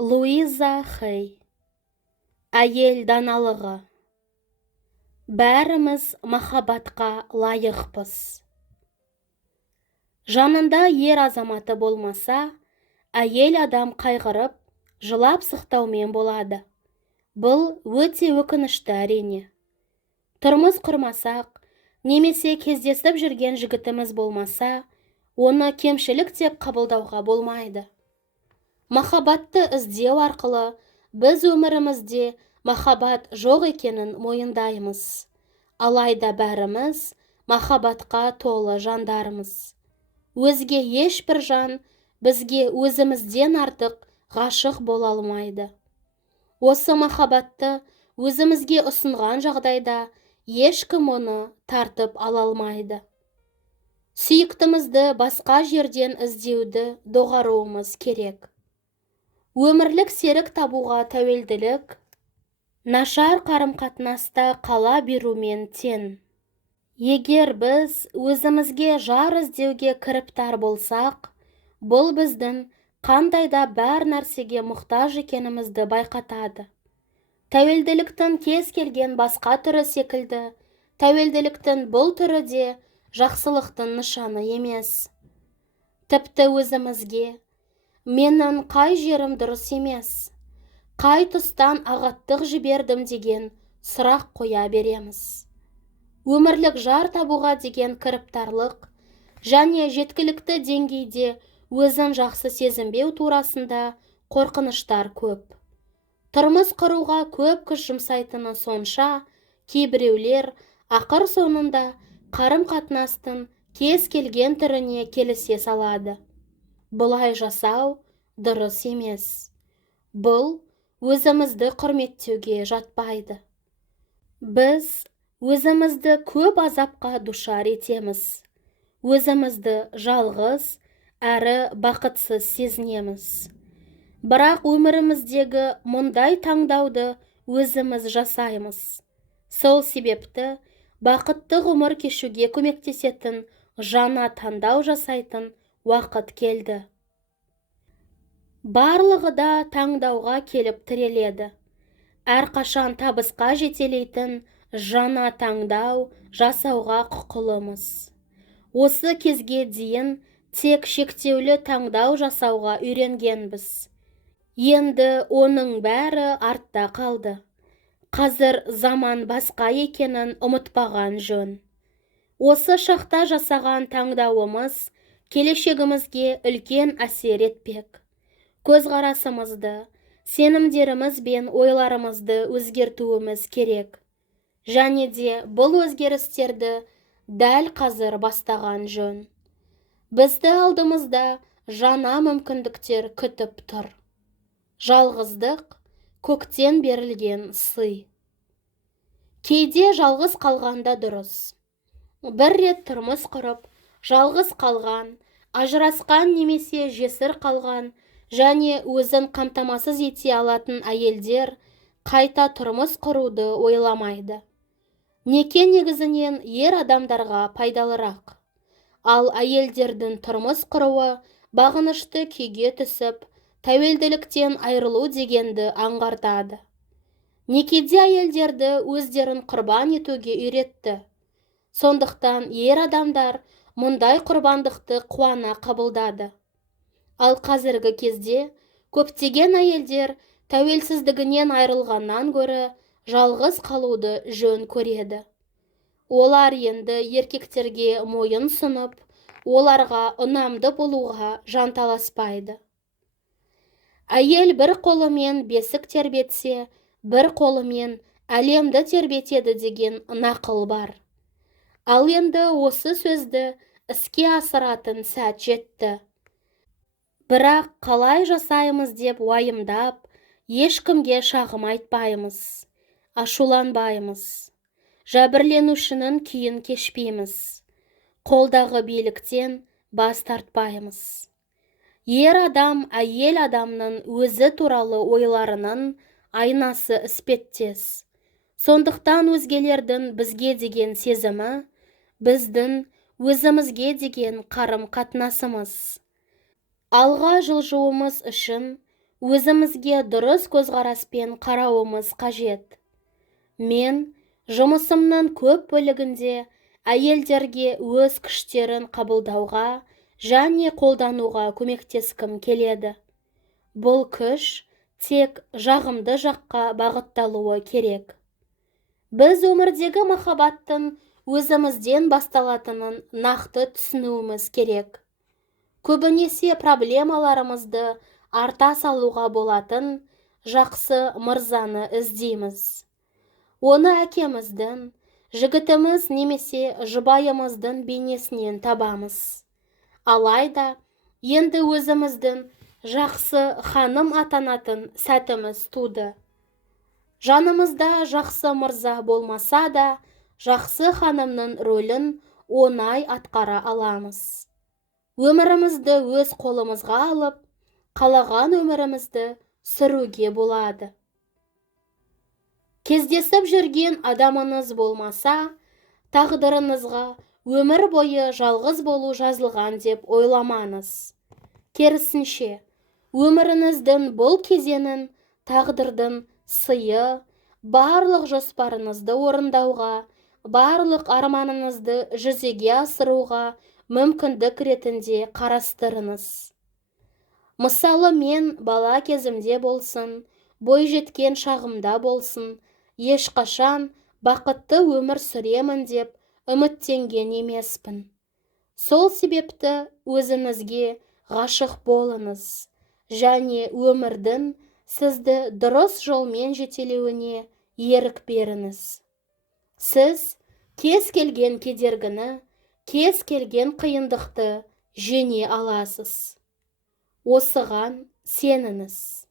Луиза Хей. Әйел даналығы. Бәріміз махаббатқа лайықпыз. Жанында ер азаматы болмаса, әйел адам қайғырып, жылап сықтаумен болады. Бұл өте өкінішті әрине. Тұрмыс құрмасақ, немесе кездесіп жүрген жігітіміз болмаса, оны кемшілік деп қабылдауға болмайды. Махаббатты іздеу арқылы біз өмірімізде махаббат жоқ екенін мойындаймыз. Алайда бәріміз махаббатқа толы жандармыз. Өзге ешбір жан бізге өзімізден артық ғашық бола алмайды. Осы махаббатты өзімізге ұсынған жағдайда ешкім оны тартып ала алмайды. Сүйіктімізді басқа жерден іздеуді доғаруымыз керек. Өмірлік серік табуға тәуелділік нашар қарым-қатынаста қала берумен тең. Егер біз өзімізге жар іздеуге кіріптар болсақ, бұл біздің қандай да бар нәрсеге мұқтаж екенімізді байқатады. Тәуелділіктің кез келген басқа түрі секілді, тәуелділіктің бұл түрі де жақсылықтың нышаны емес. Тіпті өзімізге менің қай жерім дұрыс емес, қай тұстан ағаттық жібердім деген сұрақ қоя береміз. Өмірлік жар табуға деген кіріптарлық және жеткілікті деңгейде өзін жақсы сезінбеу турасында қорқыныштар көп. Тұрмыс құруға көп күш жұмсайтыны сонша, кейбіреулер ақыр соңында қарым-қатынастың кез келген түріне келісе салады. Бұлай жасау дұрыс емес. Бұл өзімізді құрметтеуге жатпайды. Біз өзімізді көп азапқа душар етеміз. Өзімізді жалғыз әрі бақытсыз сезінеміз. Бірақ өміріміздегі мұндай таңдауды өзіміз жасаймыз. Сол себепті бақытты ғұмыр кешуге көмектесетін жаңа таңдау жасайтын уақыт келді. Барлығы да таңдауға келіп тіреледі. Әрқашан табысқа жетелейтін жаңа таңдау жасауға құқылымыз. Осы кезге дейін тек шектеулі таңдау жасауға үйренгенбіз. Енді оның бәрі артта қалды. Қазір заман басқа екенін ұмытпаған жөн. Осы шақта жасаған таңдауымыз келешегімізге үлкен әсер етпек. Көзқарасымызды, сенімдеріміз бен ойларымызды өзгертуіміз керек. Және де бұл өзгерістерді дәл қазір бастаған жөн. Бізді алдымызда жаңа мүмкіндіктер күтіп тұр. Жалғыздық көктен берілген сый. Кейде жалғыз қалғанда дұрыс. Бір рет тұрмыс құрып, жалғыз қалған, ажырасқан немесе жесір қалған және өзін қамтамасыз ете алатын әйелдер қайта тұрмыс құруды ойламайды. Неке негізінен ер адамдарға пайдалырақ. Ал әйелдердің тұрмыс құруы бағынышты күйге түсіп, тәуелділіктен айырылу дегенді аңғартады. Некеде әйелдерді өздерін құрбан етуге үйретті. Сондықтан ер адамдар мұндай құрбандықты қуана қабылдады. Ал қазіргі кезде көптеген әйелдер тәуелсіздігінен айырылғаннан гөрі жалғыз қалуды жөн көреді. Олар енді еркектерге мойын сұнып, оларға ұнамды болуға жанталаспайды. Әйел бір қолымен бесік тербетсе, бір қолымен әлемді тербетеді деген нақыл бар. Ал енді осы сөзді іске асыратын сәт жетті. Бірақ қалай жасаймыз деп уайымдап, ешкімге шағым айтпаймыз, ашуланбаймыз, жәбірленушінің күйін кешпейміз, қолдағы биліктен бас тартпаймыз. Ер адам әйел адамның өзі туралы ойларының айнасы іспеттес. Сондықтан өзгелердің бізге деген сезімі, біздің өзімізге деген қарым-қатынасымыз. Алға жылжуымыз үшін өзімізге дұрыс көзқараспен қарауымыз қажет. Мен жұмысымның көп бөлігінде әйелдерге өз күштерін қабылдауға және қолдануға көмектескім келеді. Бұл күш тек жағымды жаққа бағытталуы керек. Біз өмірдегі махаббаттың өзімізден басталатынын нақты түсінуіміз керек. Көбінесе проблемаларымызды арта салуға болатын жақсы мырзаны іздейміз. Оны әкеміздің, жігітіміз немесе жұбайымыздың бейнесінен табамыз. Алайда, енді өзіміздің жақсы ханым атанатын сәтіміз туды. Жанымызда жақсы мырза болмаса да, жақсы ханымның рөлін оңай атқара аламыз. Өмірімізді өз қолымызға алып, қалаған өмірімізді сүруге болады. Кездесіп жүрген адамыңыз болмаса, тағдырыңызға өмір бойы жалғыз болу жазылған деп ойламаңыз. Керісінше, өміріңіздің бұл кезеңін тағдырдың сыйы, барлық жоспарыңызды орындауға, барлық арманыңызды жүзеге асыруға мүмкіндік ретінде қарастырыңыз. Мысалы, мен бала кезімде болсын, бойжеткен шағымда болсын, ешқашан бақытты өмір сүремін деп үміттенген емеспін. Сол себепті өзіңізге ғашық болыңыз және өмірдің сізді дұрыс жолмен жетелеуіне ерік беріңіз. Сіз кез келген кедергіні, кез келген қиындықты жеңе аласыз. Осыған сеніңіз.